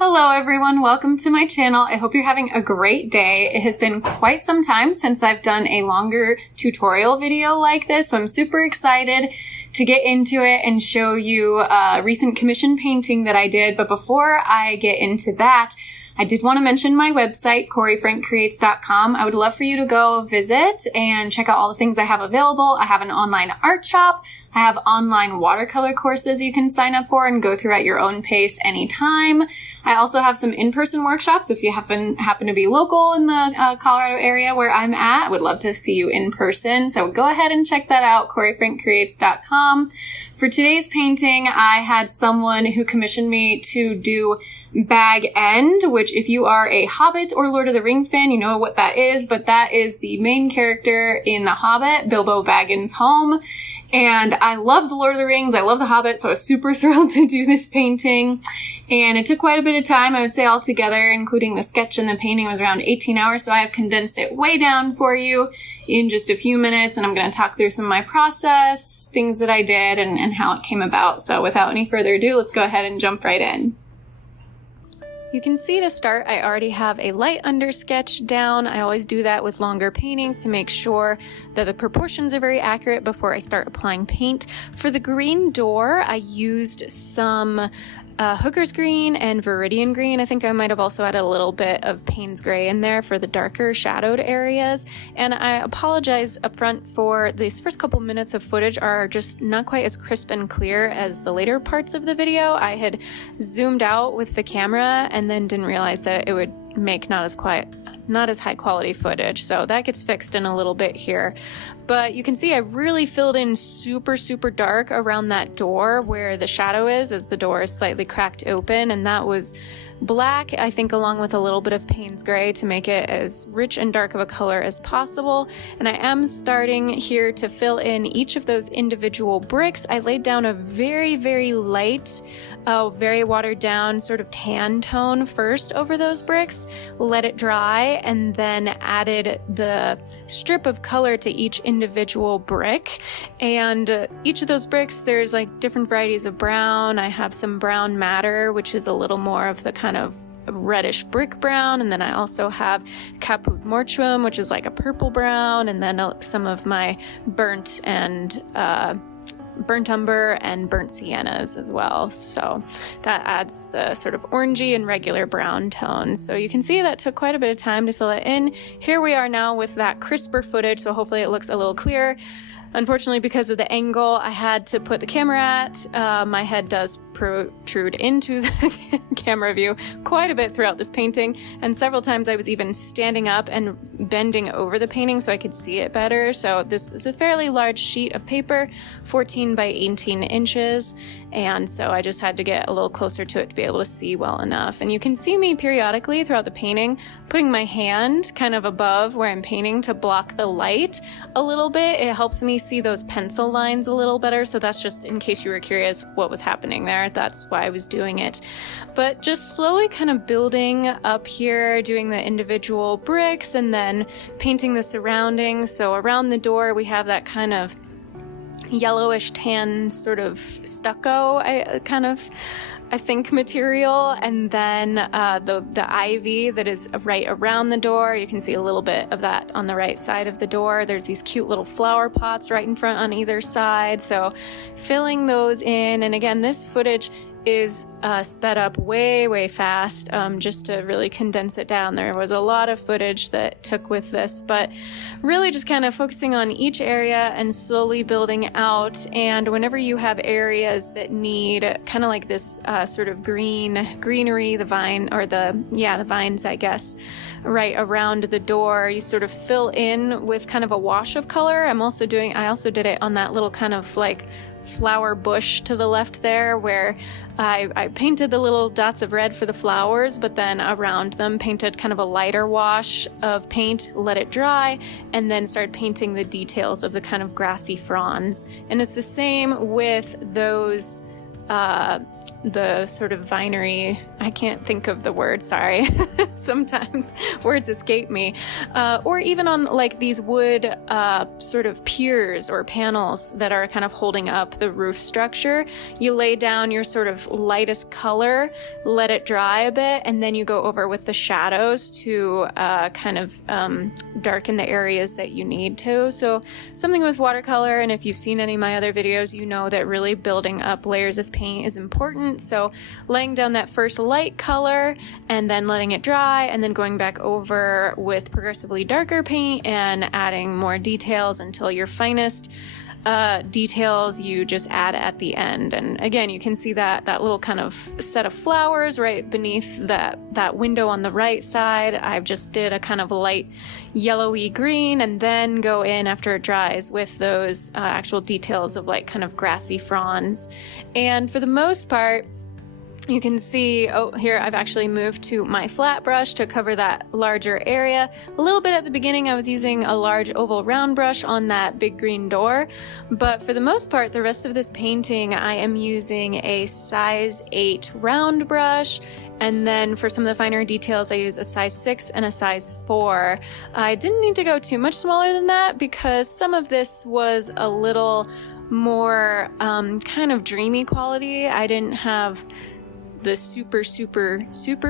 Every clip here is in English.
Hello everyone, welcome to my channel. I hope you're having a great day. It has been quite some time since I've done a longer tutorial video like this, so I'm super excited to get into it and show you a recent commission painting that I did. But before I get into that, I did want to mention my website, CoreyFrankCreates.com. I would love for you to go visit and check out all the things I have available. I have an online art shop. I have online watercolor courses you can sign up for and go through at your own pace anytime. I also have some in-person workshops if you happen to be local in the Colorado area where I'm at. I would love to see you in person. So go ahead and check that out, CoreyFrankCreates.com. For today's painting, I had someone who commissioned me to do Bag End, which if you are a Hobbit or Lord of the Rings fan, you know what that is, but that is the main character in The Hobbit, Bilbo Baggins' home. And I love the Lord of the Rings, I love The Hobbit, so I was super thrilled to do this painting. And it took quite a bit of time, I would say altogether, including the sketch and the painting was around 18 hours, so I have condensed it way down for you in just a few minutes, and I'm going to talk through some of my process, things that I did, and how it came about. So without any further ado, let's go ahead and jump right in. You can see to start, I already have a light under sketch down. I always do that with longer paintings to make sure that the proportions are very accurate before I start applying paint. For the green door, I used some Hooker's green and Viridian green. I think I might have also added a little bit of Payne's gray in there for the darker shadowed areas. And I apologize up front for these first couple minutes of footage are just not quite as crisp and clear as the later parts of the video. I had zoomed out with the camera and then didn't realize that it would make not as high quality footage. So that gets fixed in a little bit here. But you can see I really filled in super dark around that door where the shadow is, as the door is slightly cracked open, and that was black, I think, along with a little bit of Payne's gray to make it as rich and dark of a color as possible. And I am starting here to fill in each of those individual bricks. I laid down a very light, very watered down sort of tan tone first over those bricks, let it dry, and then added the strip of color to each individual brick. And each of those bricks, there's like different varieties of brown. I have some brown madder, which is a little more of the kind of reddish brick brown, and then I also have caput mortuum, which is like a purple brown, and then some of my burnt umber and burnt siennas as well. So that adds the sort of orangey and regular brown tones. So you can see that took quite a bit of time to fill it in. Here we are now with that crisper footage, so hopefully it looks a little clearer. Unfortunately, because of the angle I had to put the camera at, my head does protrude into the camera view quite a bit throughout this painting, and several times I was even standing up and bending over the painting so I could see it better. So this is a fairly large sheet of paper, 14 by 18 inches, and so I just had to get a little closer to it to be able to see well enough. And you can see me periodically throughout the painting putting my hand kind of above where I'm painting to block the light a little bit. It helps me see those pencil lines a little better, so that's just in case you were curious what was happening there. That's why I was doing it. But just slowly kind of building up here, doing the individual bricks and then painting the surroundings. So around the door we have that kind of yellowish tan sort of stucco I think material, and then the ivy that is right around the door. You can see a little bit of that on the right side of the door. There's these cute little flower pots right in front on either side, so filling those in. And again, this footage is sped up way fast, just to really condense it down. There was a lot of footage that took with this, but really just kind of focusing on each area and slowly building out. And whenever you have areas that need kind of like this sort of greenery, the vines, I guess, right around the door, you sort of fill in with kind of a wash of color. I also did it on that little kind of like flower bush to the left there, where I painted the little dots of red for the flowers, but then around them painted kind of a lighter wash of paint, let it dry, and then started painting the details of the kind of grassy fronds. And it's the same with those the sort of vinery, I can't think of the word, sorry. Sometimes words escape me. Or even on like these wood sort of piers or panels that are kind of holding up the roof structure. You lay down your sort of lightest color, let it dry a bit, and then you go over with the shadows to kind of darken the areas that you need to. So something with watercolor, and if you've seen any of my other videos, you know that really building up layers of paint is important. So laying down that first light color and then letting it dry and then going back over with progressively darker paint and adding more details until your finest details you just add at the end. And again, you can see that little kind of set of flowers right beneath that window on the right side. I've just did a kind of light yellowy green and then go in after it dries with those actual details of like kind of grassy fronds. And for the most part, you can see, oh, here I've actually moved to my flat brush to cover that larger area. A little bit at the beginning I was using a large oval round brush on that big green door, but for the most part, the rest of this painting, I am using a size 8 round brush. And then for some of the finer details, I use a size 6 and a size 4. I didn't need to go too much smaller than that because some of this was a little more kind of dreamy quality. I didn't have the super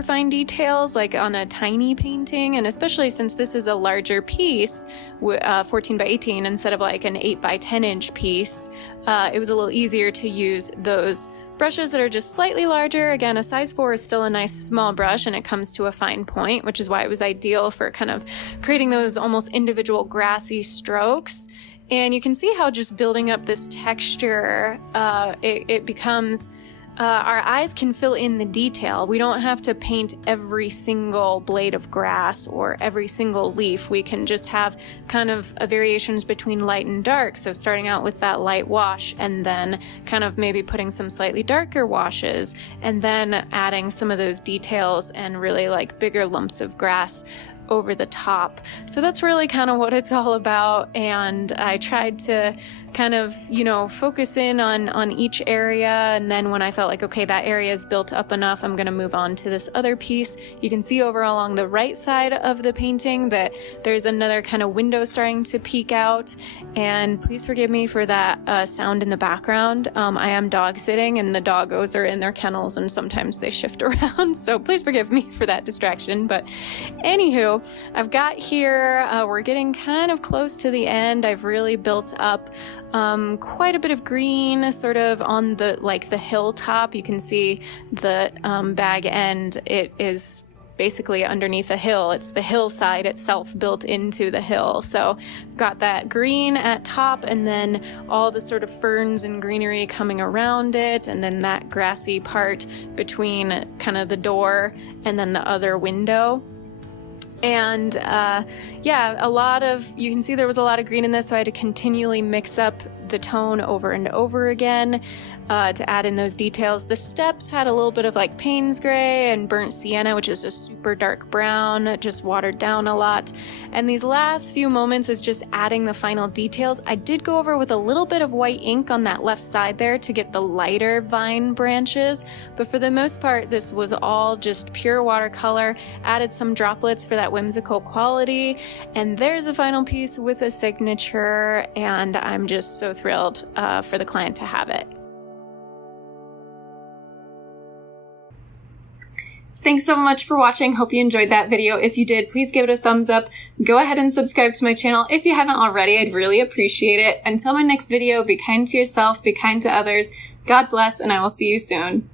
fine details like on a tiny painting, and especially since this is a larger piece, 14 by 18 instead of like an 8 by 10 inch piece, it was a little easier to use those brushes that are just slightly larger. Again, a size 4 is still a nice small brush and it comes to a fine point, which is why it was ideal for kind of creating those almost individual grassy strokes. And you can see how just building up this texture, it becomes our eyes can fill in the detail. We don't have to paint every single blade of grass or every single leaf. We can just have kind of variations between light and dark. So starting out with that light wash and then kind of maybe putting some slightly darker washes and then adding some of those details and really like bigger lumps of grass over the top. So that's really kind of what it's all about. And I tried to kind of, you know, focus in on each area. And then when I felt like, okay, that area is built up enough, I'm going to move on to this other piece. You can see over along the right side of the painting that there's another kind of window starting to peek out. And please forgive me for that sound in the background. I am dog sitting and the doggos are in their kennels and sometimes they shift around. So please forgive me for that distraction. But anywho, I've got here, we're getting kind of close to the end. I've really built up quite a bit of green sort of on the hilltop. You can see the bag end. It is basically underneath a hill. It's the hillside itself built into the hill. So I've got that green at top and then all the sort of ferns and greenery coming around it, and then that grassy part between kind of the door and then the other window. And you can see there was a lot of green in this, so I had to continually mix up the tone over and over again to add in those details. The steps had a little bit of like Payne's gray and burnt sienna, which is a super dark brown, just watered down a lot. And these last few moments is just adding the final details. I did go over with a little bit of white ink on that left side there to get the lighter vine branches, but for the most part, this was all just pure watercolor, added some droplets for that whimsical quality, and there's a final piece with a signature, and I'm just so thrilled for the client to have it. Thanks so much for watching. Hope you enjoyed that video. If you did, please give it a thumbs up. Go ahead and subscribe to my channel if you haven't already. I'd really appreciate it. Until my next video, be kind to yourself, be kind to others. God bless, and I will see you soon.